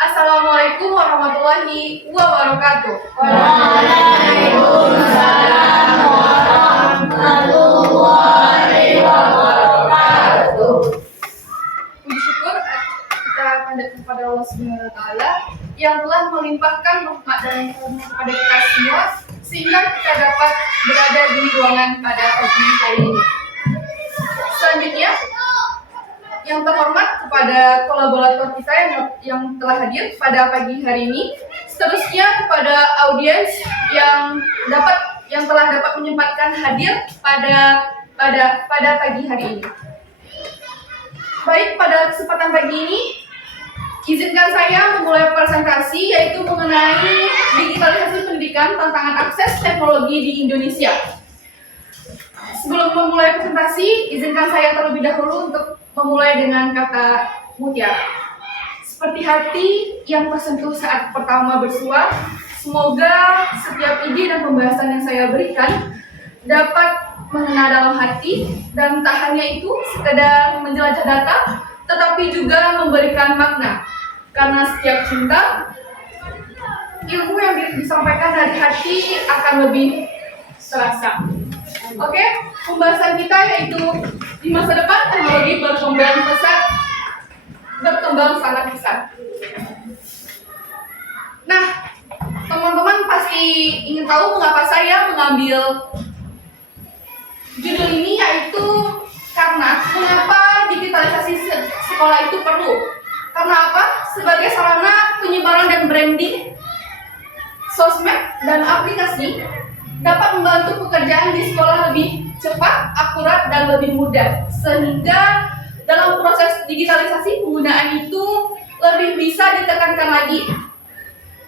Assalamualaikum warahmatullahi wabarakatuh. Waalaikumsalam warahmatullahi wabarakatuh. Puji syukur kita panjatkan kepada Allah Subhanahu wa taala yang telah melimpahkan rahmat dan karunia kepada kita semua sehingga kita dapat berada di ruangan pada pagi hari ini. Selanjutnya, yang terhormat kepada kolaborator kita yang telah hadir pada pagi hari ini. Seterusnya kepada audiens yang telah dapat menyempatkan hadir pada pagi hari ini. Baik, pada kesempatan pagi ini izinkan saya memulai presentasi yaitu mengenai digitalisasi pendidikan, tantangan akses teknologi di Indonesia. Sebelum memulai presentasi, izinkan saya terlebih dahulu untuk memulai dengan kata mutiara. Seperti hati yang tersentuh saat pertama bersua, semoga setiap ide dan pembahasan yang saya berikan dapat mengena dalam hati dan tak hanya itu sekedar menjelajah data, tetapi juga memberikan makna. Karena setiap cinta, ilmu yang disampaikan dari hati akan lebih terasa. Oke, pembahasan kita yaitu di masa depan teknologi berkembang sangat pesat. Nah, teman-teman pasti ingin tahu mengapa saya mengambil judul ini, yaitu karena mengapa digitalisasi sekolah itu perlu. Karena apa? Sebagai sarana penyebaran dan branding sosmed dan aplikasi dapat membantu pekerjaan di sekolah lebih cepat, akurat, dan lebih mudah. Sehingga dalam proses digitalisasi penggunaan itu lebih bisa ditekankan lagi.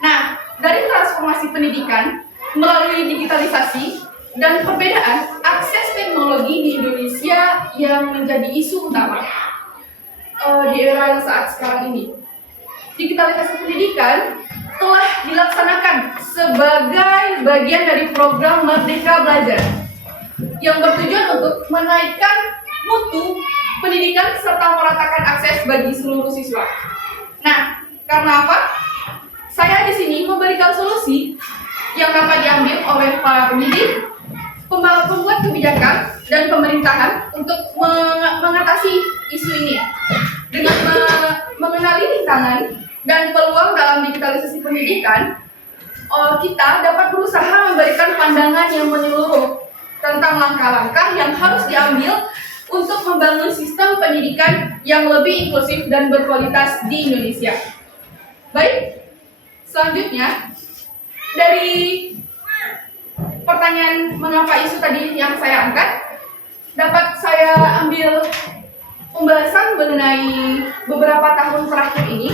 Nah, dari transformasi pendidikan melalui digitalisasi dan perbedaan akses teknologi di Indonesia yang menjadi isu utama di era yang saat sekarang ini. Digitalisasi pendidikan telah dilaksanakan sebagai bagian dari program Merdeka Belajar yang bertujuan untuk menaikkan mutu pendidikan serta meratakan akses bagi seluruh siswa. Nah, karena apa? Saya di sini memberikan solusi yang dapat diambil oleh para pendidik, pembuat kebijakan, dan pemerintahan untuk mengatasi isu ini dengan mengenali rintangan dan peluang dalam digitalisasi pendidikan. Kita dapat berusaha memberikan pandangan yang menyeluruh tentang langkah-langkah yang harus diambil untuk membangun sistem pendidikan yang lebih inklusif dan berkualitas di Indonesia. Baik, selanjutnya dari pertanyaan mengapa isu tadi yang saya angkat, dapat saya ambil pembahasan mengenai beberapa tahun terakhir ini.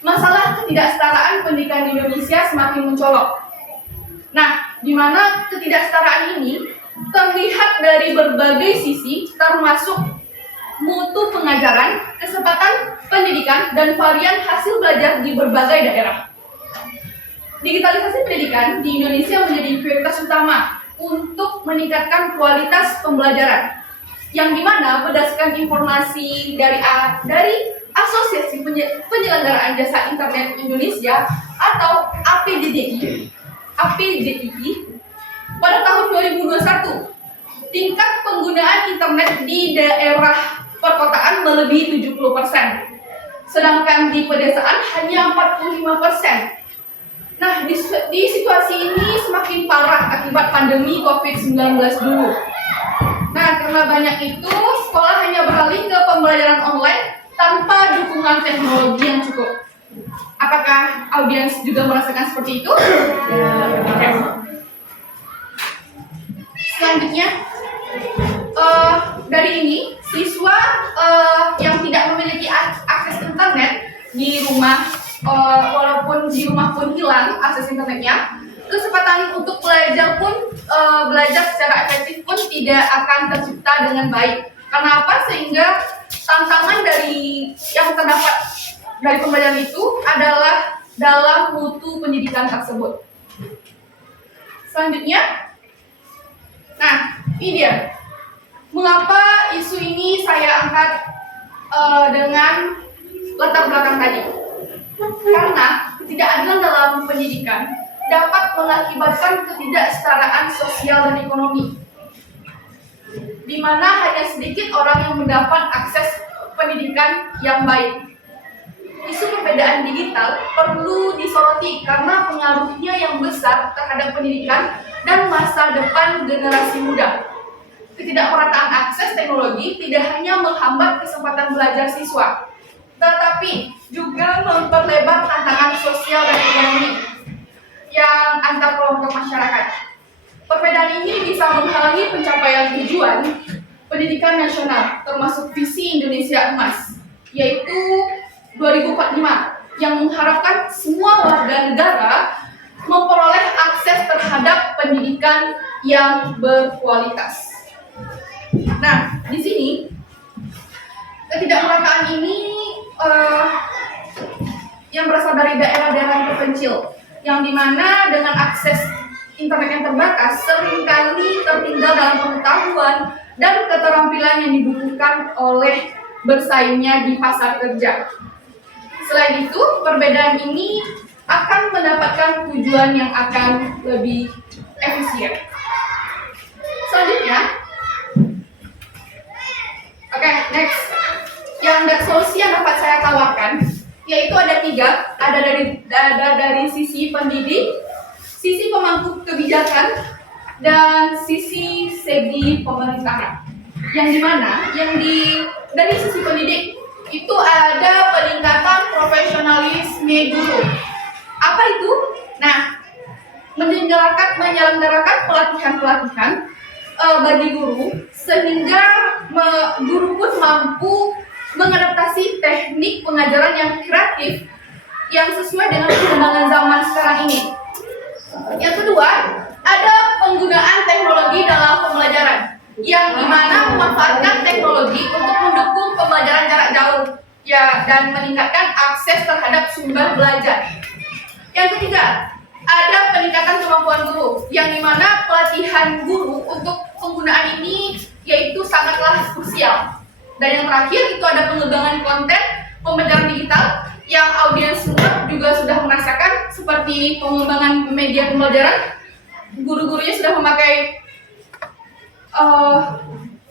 Masalah ketidaksetaraan pendidikan di Indonesia semakin mencolok. Nah, di mana ketidaksetaraan ini terlihat dari berbagai sisi, termasuk mutu pengajaran, kesempatan pendidikan, dan varian hasil belajar di berbagai daerah. Digitalisasi pendidikan di Indonesia menjadi prioritas utama untuk meningkatkan kualitas pembelajaran, yang dimana berdasarkan informasi dari Asosiasi Penyelenggaraan Jasa Internet Indonesia atau APJDI, pada tahun 2021 tingkat penggunaan internet di daerah perkotaan melebihi 70%, sedangkan di pedesaan hanya 45%. Nah, di situasi ini semakin parah akibat pandemi COVID-19 dulu. Nah, karena banyak itu, sekolah hanya beralih ke pembelajaran online tanpa dukungan teknologi yang cukup. Apakah audiens juga merasakan seperti itu? Oke. Selanjutnya, dari ini, siswa yang tidak memiliki akses internet di rumah, walaupun di rumah pun hilang akses internetnya, kesempatan untuk belajar secara efektif pun tidak akan tercipta dengan baik. Karena apa? Sehingga tantangan yang terdapat dari pembelajaran itu adalah dalam mutu pendidikan tersebut. Selanjutnya, nah ini dia mengapa isu ini saya angkat dengan latar belakang tadi. Karena ketidakadilan dalam pendidikan dapat mengakibatkan ketidaksetaraan sosial dan ekonomi, di mana hanya sedikit orang yang mendapat akses pendidikan yang baik. Isu perbedaan digital perlu disoroti karena pengaruhnya yang besar terhadap pendidikan dan masa depan generasi muda. Ketidakmerataan akses teknologi tidak hanya menghambat kesempatan belajar siswa, tetapi juga memperlebar tantangan sosial dan ekonomi yang antar kelompok masyarakat. Perbedaan ini bisa menghalangi pencapaian tujuan pendidikan nasional, termasuk visi Indonesia Emas, yaitu 2045, yang mengharapkan semua warga negara memperoleh akses terhadap pendidikan yang berkualitas. Nah, di sini ketidakmerataan ini yang berasal dari daerah-daerah yang terpencil, yang dimana dengan akses internet yang terbatas seringkali tertinggal dalam pengetahuan dan keterampilan yang dibutuhkan oleh bersaingnya di pasar kerja. Selain itu, perbedaan ini akan mendapatkan tujuan yang akan lebih efisien. Selanjutnya, next. Solusi yang dapat saya tawarkan yaitu ada 3, ada dari sisi pendidik, sisi pemangku kebijakan, dan sisi segi pemerintahan. Yang dimana dari sisi pendidik itu ada peningkatan profesionalisme guru. Apa itu? Nah, menyelenggarakan pelatihan-pelatihan bagi guru sehingga guru pun mampu mengadaptasi teknik pengajaran yang kreatif yang sesuai dengan perkembangan zaman sekarang ini. Yang kedua, ada penggunaan teknologi dalam pembelajaran yang dimana memanfaatkan teknologi untuk mendukung pembelajaran jarak jauh dan meningkatkan akses terhadap sumber belajar. Yang ketiga, ada peningkatan kemampuan guru yang dimana pelatihan guru untuk penggunaan ini yaitu sangatlah krusial. Dan yang terakhir itu ada pengembangan konten pembelajaran digital yang audiens semua juga sudah merasakan, seperti pengembangan media pembelajaran. Guru-gurunya sudah memakai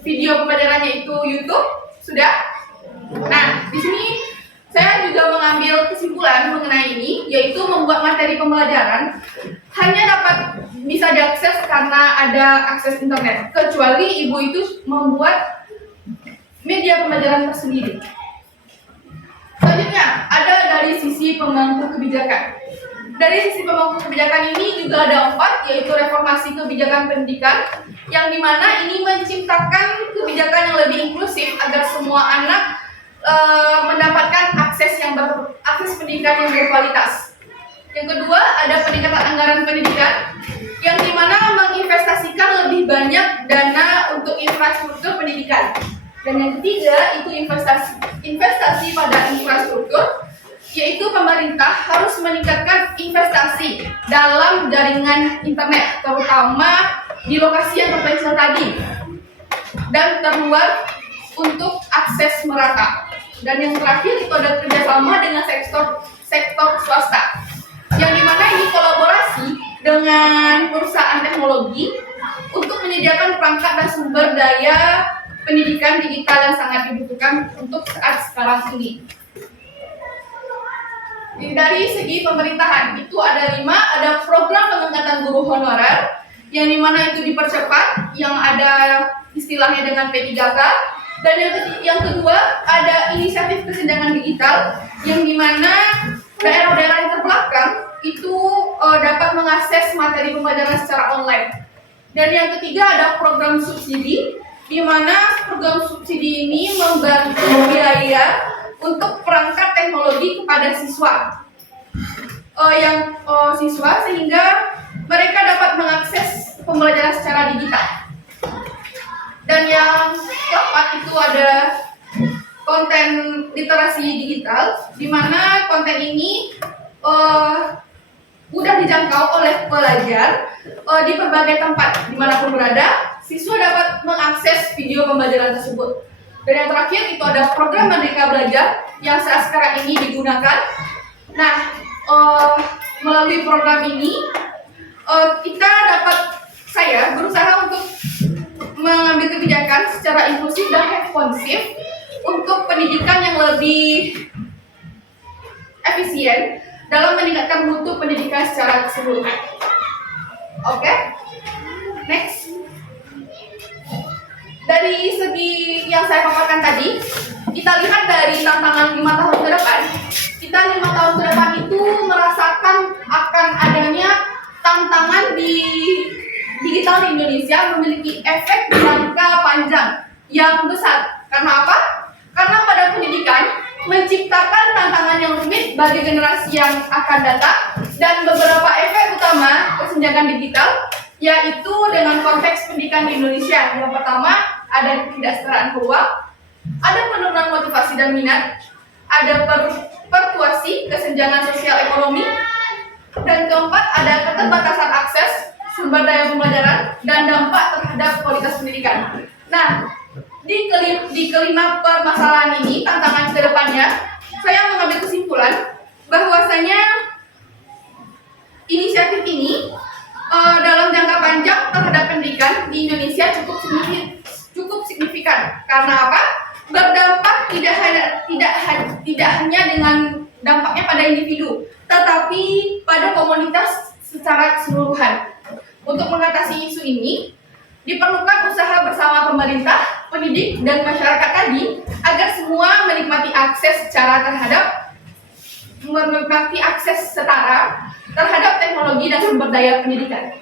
video pembelajarannya itu YouTube sudah. Nah, di sini saya juga mengambil kesimpulan mengenai ini, yaitu membuat materi pembelajaran hanya dapat bisa diakses karena ada akses internet, kecuali ibu itu membuat media pembelajaran tersendiri. Selanjutnya, ada dari sisi pemangku kebijakan. Dari sisi pemangku kebijakan ini juga ada 4, yaitu reformasi kebijakan pendidikan, yang dimana ini menciptakan kebijakan yang lebih inklusif agar semua anak mendapatkan akses pendidikan yang berkualitas. Yang kedua, ada peningkatan anggaran pendidikan, yang dimana menginvestasikan lebih banyak dana untuk infrastruktur pendidikan. Dan yang ketiga, itu investasi pada infrastruktur, yaitu pemerintah harus meningkatkan investasi dalam jaringan internet, terutama di lokasi yang terpencil tadi, dan terluar untuk akses merata. Dan yang terakhir itu ada kerjasama dengan sektor swasta, yang dimana ini kolaborasi dengan perusahaan teknologi untuk menyediakan perangkat dan sumber daya pendidikan digital yang sangat dibutuhkan untuk saat sekarang ini. Dari segi pemerintahan itu ada 5, ada program pengangkatan guru honorer yang dimana itu dipercepat, yang ada istilahnya dengan P3K. Dan yang kedua, ada inisiatif kesenjangan digital yang dimana daerah-daerah yang terbelakang itu dapat mengakses materi pembelajaran secara online. Dan yang ketiga, ada program subsidi, di mana program subsidi ini membantu biaya untuk perangkat teknologi kepada siswa, siswa sehingga mereka dapat mengakses pembelajaran secara digital. Dan yang keempat itu ada konten literasi digital, di mana konten ini mudah dijangkau oleh pelajar di berbagai tempat dimanapun berada. Siswa dapat mengakses video pembelajaran tersebut. Dan yang terakhir itu ada program Merdeka Belajar yang saat sekarang ini digunakan. Nah, melalui program ini saya berusaha untuk mengambil kebijakan secara inklusif dan responsif untuk pendidikan yang lebih efisien dalam meningkatkan mutu pendidikan secara keseluruhan. Oke, next. Dari segi yang saya paparkan tadi, kita lihat dari tantangan 5 tahun ke depan. Kita 5 tahun ke depan itu merasakan akan adanya tantangan di digital di Indonesia memiliki efek jangka panjang yang besar. Karena apa? Karena pada pendidikan menciptakan tantangan yang rumit bagi generasi yang akan datang dan beberapa efek utama kesenjangan digital, yaitu dengan konteks pendidikan di Indonesia. Yang pertama, ada ketidaksetaraan peluang, ada penurunan motivasi dan minat, ada perpetuasi kesenjangan sosial ekonomi, dan keempat, ada keterbatasan akses sumber daya pembelajaran dan dampak terhadap kualitas pendidikan. Nah, di kelima permasalahan ini, tantangan ke depannya, saya mengambil kesimpulan bahwasanya inisiatif ini dalam jangka panjang terhadap pendidikan di Indonesia cukup signifikan. Karena apa? Berdampak tidak hanya dengan dampaknya pada individu, tetapi pada komunitas secara keseluruhan. Untuk mengatasi isu ini, diperlukan usaha bersama pemerintah, pendidik, dan masyarakat tadi agar semua menikmati akses setara terhadap teknologi dan sumber daya pendidikan.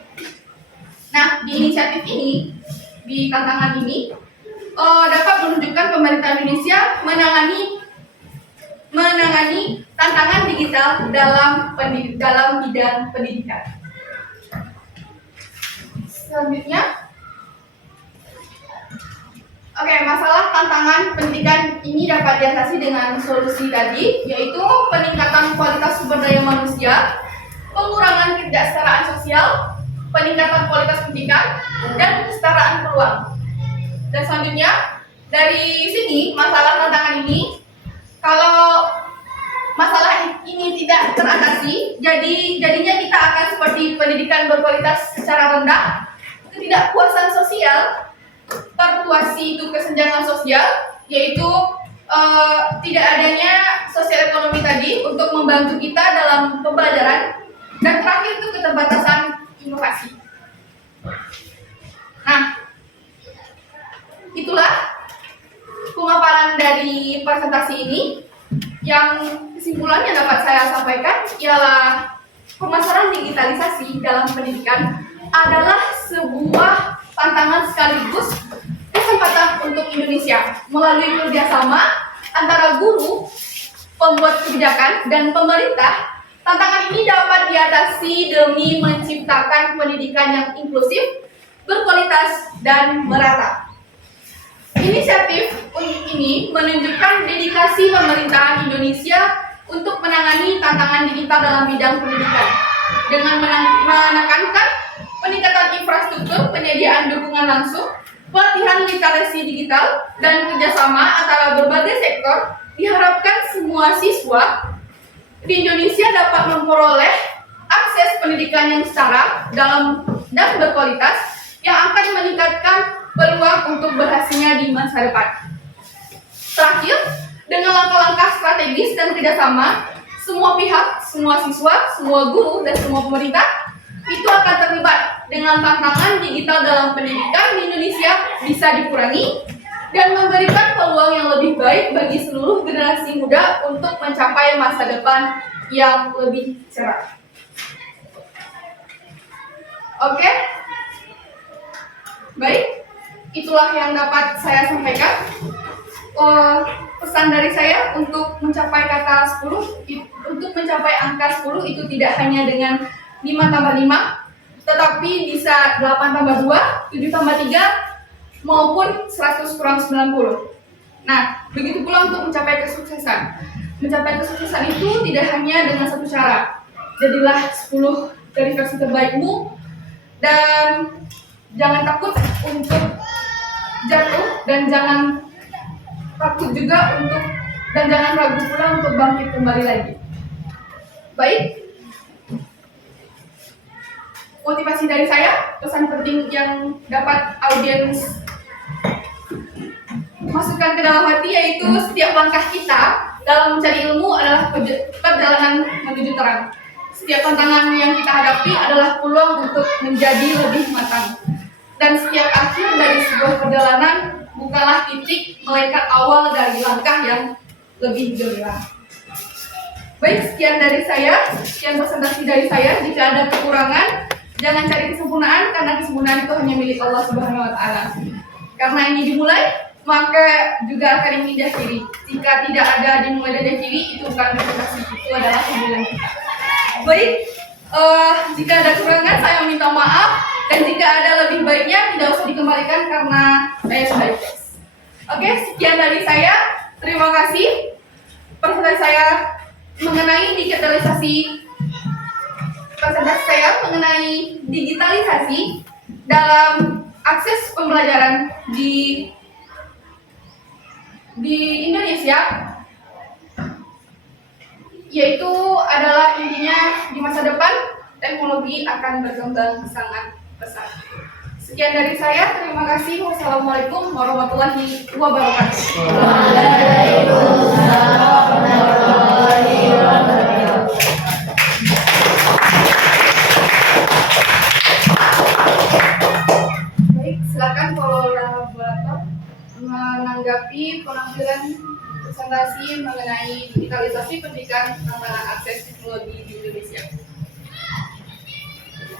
Nah, di inisiatif ini, di tantangan ini, dapat menunjukkan pemerintah Indonesia menangani tantangan digital dalam bidang pendidikan. Selanjutnya, masalah tantangan pendidikan ini dapat diatasi dengan solusi tadi, yaitu peningkatan kualitas sumber daya manusia, pengurangan ketidaksetaraan sosial, peningkatan kualitas pendidikan, dan kesetaraan peluang. Dan selanjutnya, dari sini masalah tantangan ini, kalau masalah ini tidak teratasi, jadinya kita akan seperti pendidikan berkualitas secara rendah, ketidakpuasan sosial, perpetuasi itu kesenjangan sosial, yaitu tidak adanya sosial ekonomi tadi untuk membantu kita dalam pembelajaran, dan terakhir itu keterbatasan inovasi. Nah, itulah pemaparan dari presentasi ini. Yang kesimpulannya dapat saya sampaikan ialah pemasaran digitalisasi dalam pendidikan adalah sebuah tantangan sekaligus kesempatan untuk Indonesia melalui kerjasama antara guru, pembuat kebijakan, dan pemerintah. Tantangan ini dapat diatasi demi menciptakan pendidikan yang inklusif, berkualitas, dan merata. Inisiatif ini menunjukkan dedikasi pemerintahan Indonesia untuk menangani tantangan digital dalam bidang pendidikan dengan menekankan peningkatan infrastruktur, penyediaan dukungan langsung, pelatihan literasi digital, dan kerjasama antara berbagai sektor. Diharapkan semua siswa di Indonesia dapat memperoleh akses pendidikan yang setara dan berkualitas yang akan meningkatkan peluang untuk berhasilnya di masa depan. Terakhir, dengan langkah-langkah strategis dan kerjasama, semua pihak, semua siswa, semua guru, dan semua pemerintah itu akan terlibat dengan tantangan digital dalam pendidikan di Indonesia bisa dikurangi dan memberikan peluang yang lebih baik bagi seluruh generasi muda untuk mencapai masa depan yang lebih cerah. Oke? Baik, itulah yang dapat saya sampaikan. Pesan dari saya untuk mencapai kata 10, untuk mencapai angka 10 itu tidak hanya dengan 5 tambah 5, tetapi bisa 8 tambah 2, 7 tambah 3, maupun 100 kurang 90. Nah, begitu pula untuk mencapai kesuksesan. Mencapai kesuksesan itu tidak hanya dengan satu cara. Jadilah 10 dari versi terbaikmu, dan jangan takut untuk jatuh, dan jangan takut juga dan jangan ragu pula untuk bangkit kembali lagi. Baik, motivasi dari saya, pesan penting yang dapat audiens masukkan ke dalam hati yaitu setiap langkah kita dalam mencari ilmu adalah perjalanan menuju terang. Setiap tantangan yang kita hadapi adalah peluang untuk menjadi lebih matang. Dan setiap akhir dari sebuah perjalanan bukanlah titik, melainkan awal dari langkah yang lebih gemilang. Baik, sekian dari saya, sekian presentasi dari saya. Jika ada kekurangan, jangan cari kesempurnaan karena kesempurnaan itu hanya milik Allah Subhanahu wa taala. Karena ini dimulai, maka juga akan ini diakhiri. Jika tidak ada dimulai dan diakhiri, itu bukan presentasi, itu adalah pemilihan kita. Baik, jika ada kekurangan saya minta maaf, dan jika ada lebih baiknya tidak usah dikembalikan karena saya sudah ikhlas. Oke, sekian dari saya. Terima kasih. Presentasi saya mengenai digitalisasi dalam akses pembelajaran di Indonesia, yaitu adalah intinya di masa depan teknologi akan berkembang sangat pesat. Sekian dari saya, terima kasih. Wassalamualaikum warahmatullahi wabarakatuh. Baik, silakan kolaborator menanggapi penampilan presentasi mengenai digitalisasi pendidikan tantangan akses teknologi di Indonesia.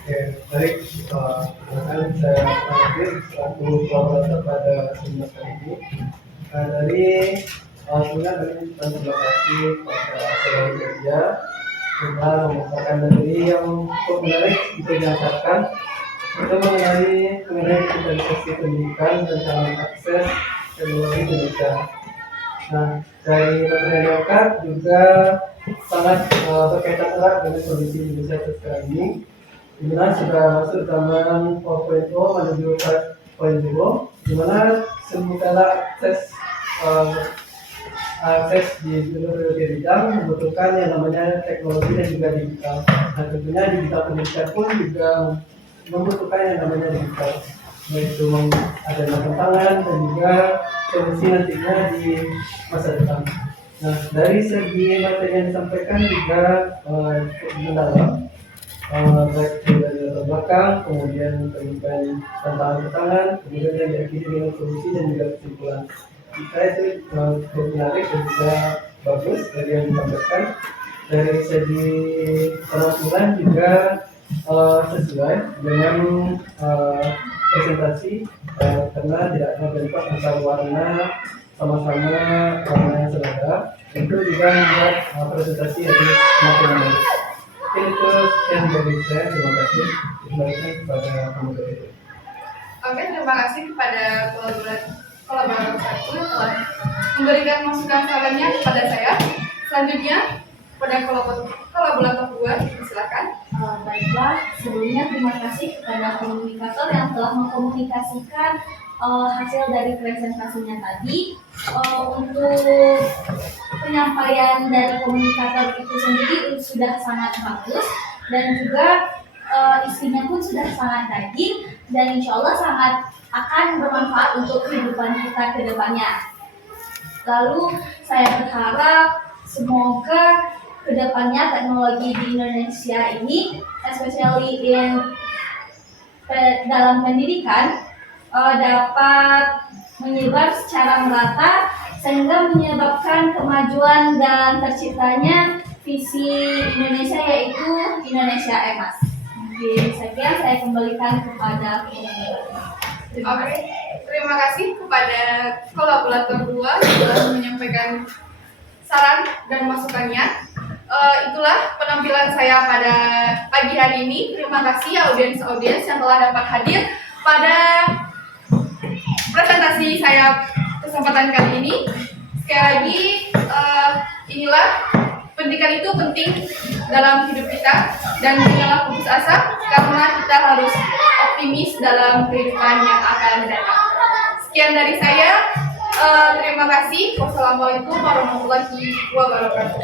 Oke, baik. Perkenalkan saya Arif, selaku kolaborator pada seminar kali ini. Dari sebenarnya kami terima kasih pada saudara media telah mengungkapkan materi yang cukup menarik untuk diangkatkan. Itu mengenai digitalisasi pendidikan tentang akses teknologi Indonesia. Nah, dari materi yang diangkat juga sangat berkaitan erat dengan kondisi Indonesia sekarang ini, di mana sudah masuk zaman 4.0 menuju 5.0, di mana segala akses di berbagai bidang membutuhkan yang namanya teknologi dan juga digital. Nah, tentunya digital pendidikan pun juga membutuhkan yang namanya digital, yaitu ada tantangan dan juga solusi nantinya di masa depan. Nah, dari segi materi yang disampaikan juga cukup mendalam, baik dari latar belakang, kemudian pendidikan tantangan, kemudian yang diakhiri dengan solusi dan juga kesimpulan. Saya itu cukup menarik dan juga bagus dari yang disampaikan. Dari segi penampilan juga sesuai dengan presentasi, karena tidak ada bentrok antar warna, sama-sama warna yang senada. Itu juga membuat presentasi lebih semakin menarik. Oke, itu yang dari saya. Terima kasih. Dikembalikan kepada moderator. Oke, terima kasih kepada kolaborator satu yang telah memberikan masukan sarannya kepada saya. Selanjutnya pada kolaborator 2, silakan. Baiklah, sebelumnya terima kasih kepada komunikator yang telah mengkomunikasikan hasil dari presentasinya tadi. Untuk penyampaian dari komunikator itu sendiri sudah sangat bagus dan juga isinya pun sudah sangat daging dan insya Allah sangat akan bermanfaat untuk kehidupan kita ke depannya. Lalu saya berharap semoga kedepannya teknologi di Indonesia ini, especially dalam pendidikan, dapat menyebar secara merata sehingga menyebabkan kemajuan dan terciptanya visi Indonesia, yaitu Indonesia Emas. Mungkin sekian, saya kembalikan kepada koordinator. Oke, terima kasih kepada kolaborator 2 yang telah menyampaikan saran dan masukannya. Itulah penampilan saya pada pagi hari ini. Terima kasih audiens yang telah dapat hadir pada presentasi saya kesempatan kali ini. Sekali lagi, inilah pendidikan itu penting dalam hidup kita dan janganlah putus asa karena kita harus optimis dalam kehidupan yang akan datang. Sekian dari saya. Terima kasih. Wassalamualaikum warahmatullahi wabarakatuh.